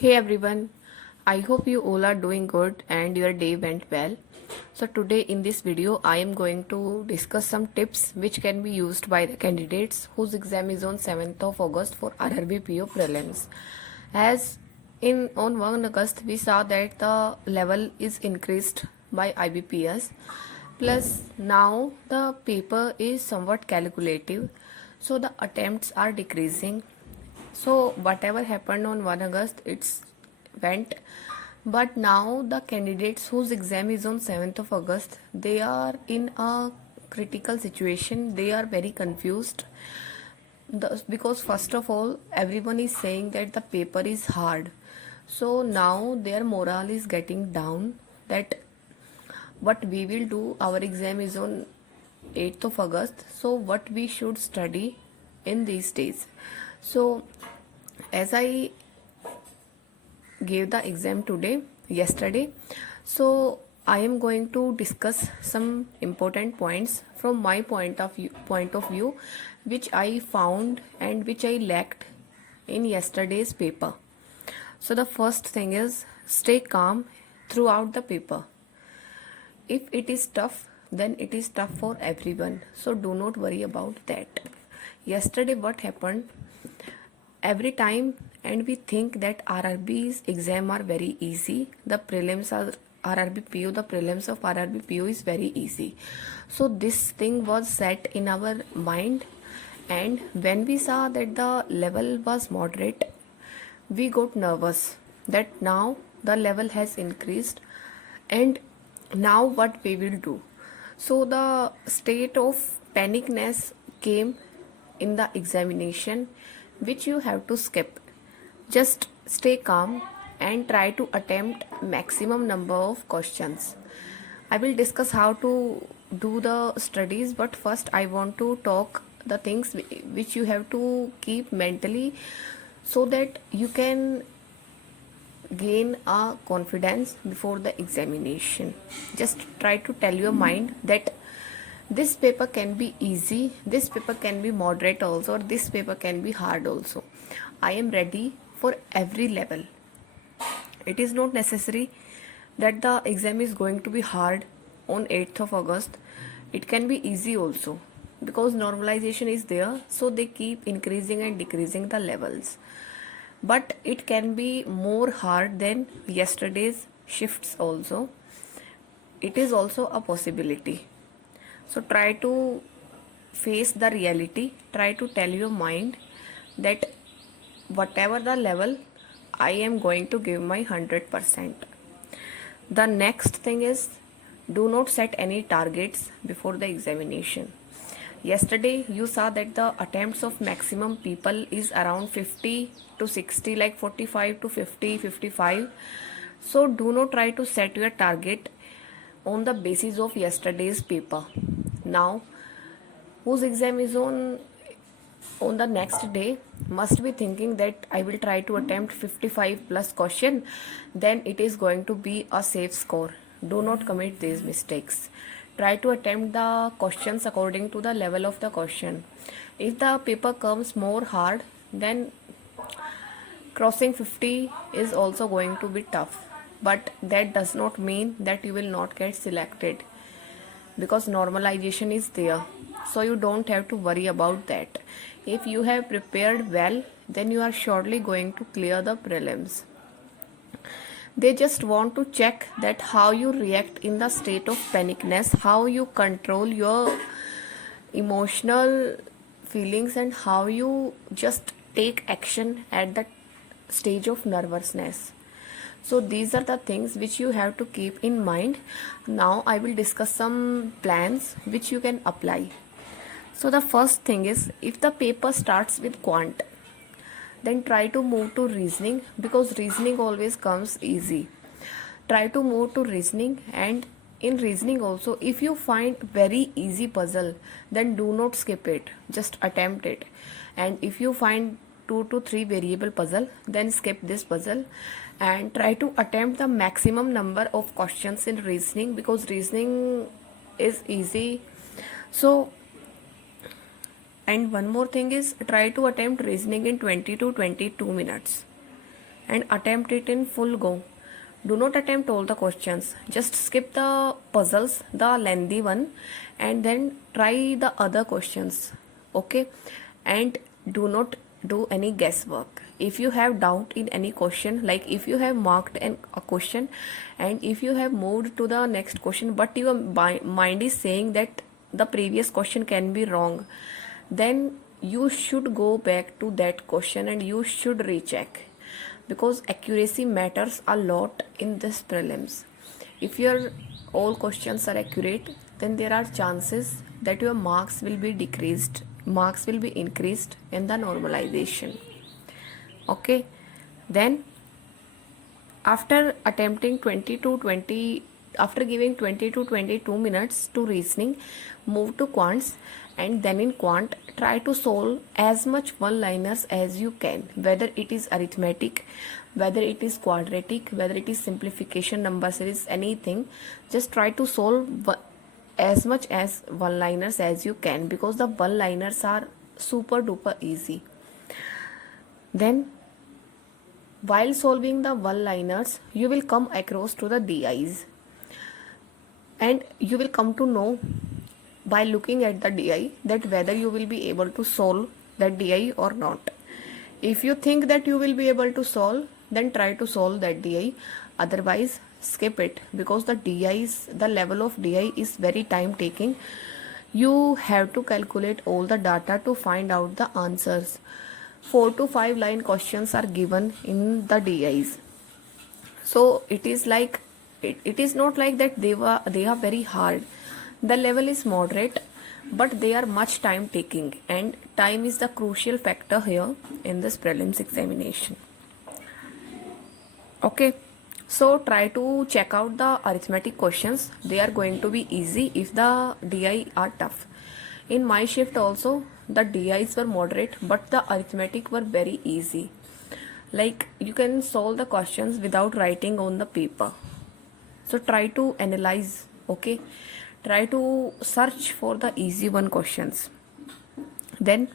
Hey everyone, I hope you all are doing good and your day went well. So today in this video I am going to discuss some tips which can be used by the candidates whose exam is on 7th of August for RRB PO prelims. As in on 1 August we saw that the level is increased by IBPS, plus now the paper is somewhat calculative, so the attempts are decreasing. So whatever happened on 1 August, it's went. But now the candidates whose exam is on 7th of August, they are in a critical situation. They are very confused. Because first of all, everyone is saying that the paper is hard. So now their morale is getting down, that what we will do, our exam is on 8th of August, so what we should study in these days. So as I gave the exam yesterday, so I am going to discuss some important points from my point of view, which I found and which I lacked in yesterday's paper. So the first thing is, stay calm throughout the paper. If it is tough, then it is tough for everyone, so do not worry about that. Yesterday what happened, every time, and we think that RRB's exam are very easy, the prelims are RRBPO, the prelims of RRBPO is very easy. So this thing was set in our mind, and when we saw that the level was moderate, we got nervous that now the level has increased, and now what we will do. So the state of panicness came in the examination, which you have to skip. Just stay calm and try to attempt maximum number of questions. I will discuss how to do the studies, but first I want to talk the things which you have to keep mentally, so that you can gain a confidence before the examination. Just try to tell your mind that this paper can be easy, this paper can be moderate also, or this paper can be hard also. I am ready for every level. It is not necessary that the exam is going to be hard on 8th of August. It can be easy also, because normalization is there, so they keep increasing and decreasing the levels. But it can be more hard than yesterday's shifts also. It is also a possibility. So try to face the reality, try to tell your mind that whatever the level, I am going to give my 100%. The next thing is, do not set any targets before the examination. Yesterday you saw that the attempts of maximum people is around 50 to 60, like 45 to 50, 55. So do not try to set your target on the basis of yesterday's paper. Now whose exam is on the next day must be thinking that I will try to attempt 55 plus question, then it is going to be a safe score. Do not commit these mistakes. Try to attempt the questions according to the level of the question. If the paper comes more hard, then crossing 50 is also going to be tough. But that does not mean that you will not get selected, because normalization is there, so you don't have to worry about that. If you have prepared well, then you are surely going to clear the prelims. They just want to check that how you react in the state of panicness, how you control your emotional feelings, and how you just take action at the stage of nervousness. So these are the things which you have to keep in mind. Now I will discuss some plans which you can apply. So the first thing is, if the paper starts with quant, then try to move to reasoning, because reasoning always comes easy. Try to move to reasoning, and in reasoning also, if you find very easy puzzle, then do not skip it, just attempt it. And if you find 2 to 3 variable puzzle, then skip this puzzle and try to attempt the maximum number of questions in reasoning, because reasoning is easy. So, and one more thing is, try to attempt reasoning in 20 to 22 minutes. and attempt it in full go. Do not attempt all the questions. Just skip the puzzles, the lengthy one, and then try the other questions. Okay? And do not do any guesswork. If you have doubt in any question, like if you have marked a question and if you have moved to the next question, but your mind is saying that the previous question can be wrong, then you should go back to that question and you should recheck, because accuracy matters a lot in this prelims. If your all questions are accurate, then there are chances that your marks will be decreased, marks will be increased in the normalization. Okay, then after attempting 20 to 20, after giving 20 to 22 minutes to reasoning, move to quants, and then in quant try to solve as much one liners as you can, whether it is arithmetic, whether it is quadratic, whether it is simplification, number series, anything. Just try to solve as much as one liners as you can, because the one liners are super duper easy. Then while solving the one liners, you will come across to the DIs, and you will come to know by looking at the DI that whether you will be able to solve that DI or not. If you think that you will be able to solve, then try to solve that DI. Otherwise, skip it, because the level of DI is very time taking. You have to calculate all the data to find out the answers. 4 to 5 line questions are given in the DIs. So it is like it is not like that they are very hard. The level is moderate, but they are much time taking, and time is the crucial factor here in this prelims examination. Okay, so try to check out the arithmetic questions. They are going to be easy if the DI are tough. In my shift also, the DIs were moderate, but the arithmetic were very easy. Like you can solve the questions without writing on the paper. So try to analyze, okay? Try to search for the easy one questions. Then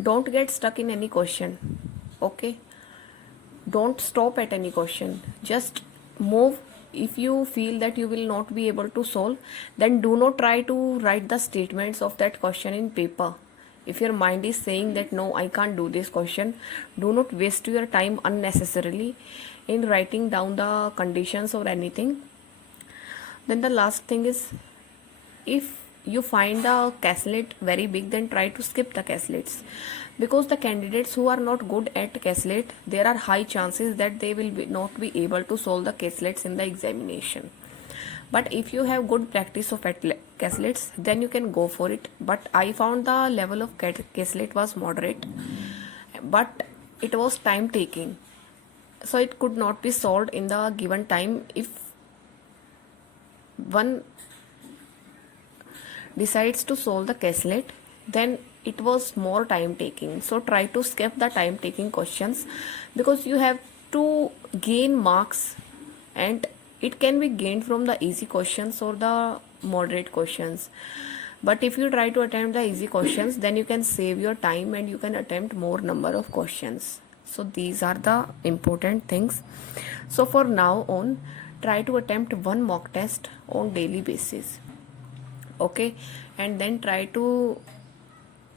don't get stuck in any question, okay? Don't stop at any question. Just move. If you feel that you will not be able to solve, then do not try to write the statements of that question in paper. If your mind is saying that no, I can't do this question, do not waste your time unnecessarily in writing down the conditions or anything. Then the last thing is, if you find the caslet very big, then try to skip the caslets, because the candidates who are not good at caslet, there are high chances that they will not be able to solve the caslets in the examination. But if you have good practice of caslets, then you can go for it. But I found the level of caslet was moderate, but it was time taking, so it could not be solved in the given time. If one decides to solve the caslet, then it was more time taking. So try to skip the time taking questions, because you have to gain marks, and it can be gained from the easy questions or the moderate questions. But if you try to attempt the easy questions, then you can save your time and you can attempt more number of questions. So these are the important things. So for now on, try to attempt one mock test on daily basis, okay? And then try to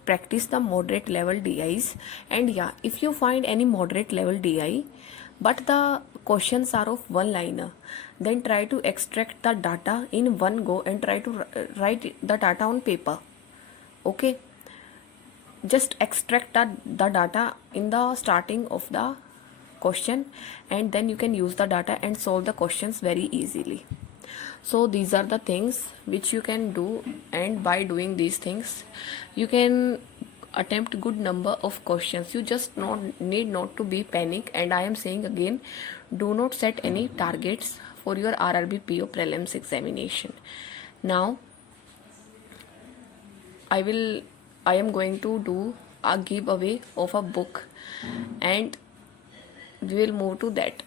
practice the moderate level DIs. And yeah, if you find any moderate level DI but the questions are of one liner, then try to extract the data in one go and try to write the data on paper, okay? Just extract the data in the starting of the question, and then you can use the data and solve the questions very easily. So these are the things which you can do, and by doing these things you can attempt good number of questions. You just need not to be panic. And I am saying again, do not set any targets for your RRB PO prelims examination. Now I am going to do a giveaway of a book, and we will move to that.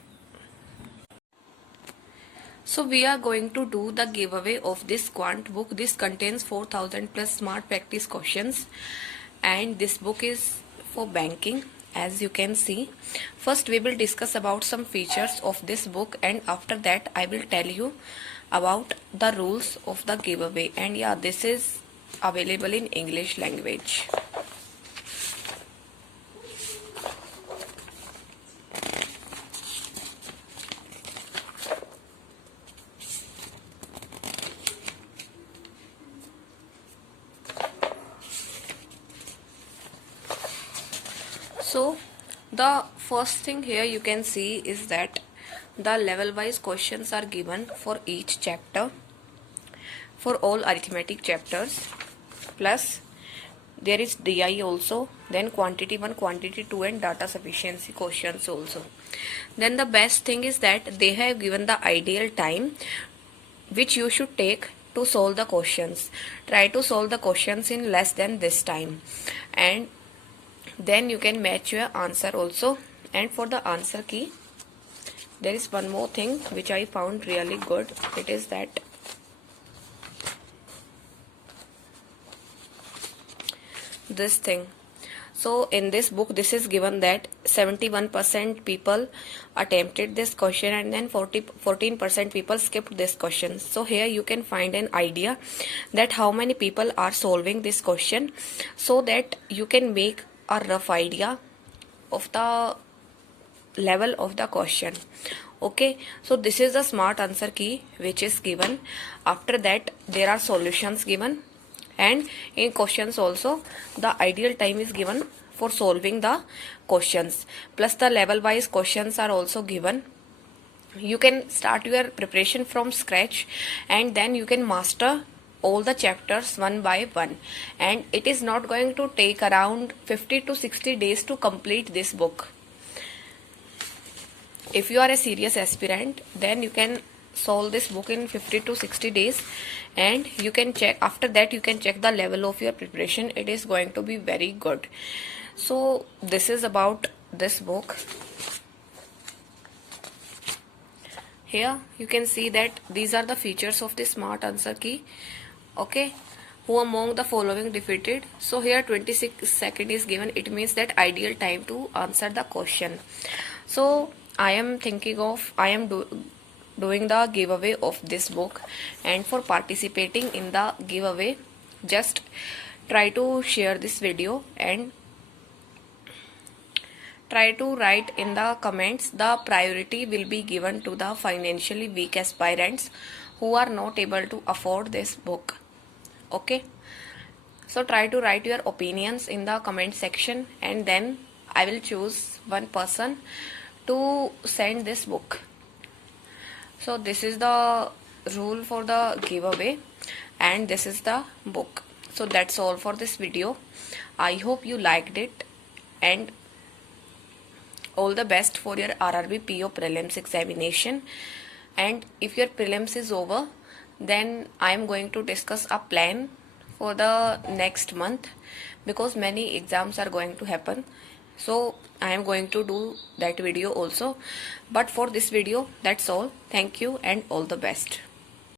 So we are going to do the giveaway of this quant book. This contains 4000 plus smart practice questions, and this book is for banking, as you can see. First we will discuss about some features of this book, and after that I will tell you about the rules of the giveaway. And yeah, this is available in English language. So the first thing here you can see is that the level wise questions are given for each chapter, for all arithmetic chapters, plus there is DI also, then quantity 1, quantity 2 and data sufficiency questions also. Then the best thing is that they have given the ideal time which you should take to solve the questions. Try to solve the questions in less than this time, and then you can match your answer also. And for the answer key, there is one more thing which I found really good. It is that this thing. So in this book this is given that 71% people attempted this question, and then 14% people skipped this question. So here you can find an idea that how many people are solving this question, so that you can make a rough idea of the level of the question. Okay, so this is the smart answer key which is given. After that there are solutions given, and in questions also the ideal time is given for solving the questions, plus the level wise questions are also given. You can start your preparation from scratch, and then you can master all the chapters one by one, and it is not going to take around 50 to 60 days to complete this book. If you are a serious aspirant, then you can solve this book in 50 to 60 days, and you can check after that, you can check the level of your preparation. It is going to be very good. So this is about this book. Here you can see that these are the features of the smart answer key. Okay, who among the following defeated? So here 26 seconds is given. It means that ideal time to answer the question. So I am thinking of doing the giveaway of this book, and for participating in the giveaway, just try to share this video and try to write in the comments the priority will be given to the financially weak aspirants who are not able to afford this book. Okay, so try to write your opinions in the comment section, and then I will choose one person to send this book. So this is the rule for the giveaway, and this is the book. So that's all for this video. I hope you liked it, and all the best for your RRB PO prelims examination. And if your prelims is over, then I am going to discuss a plan for the next month, because many exams are going to happen. So I am going to do that video also. But for this video, that's all. Thank you and all the best.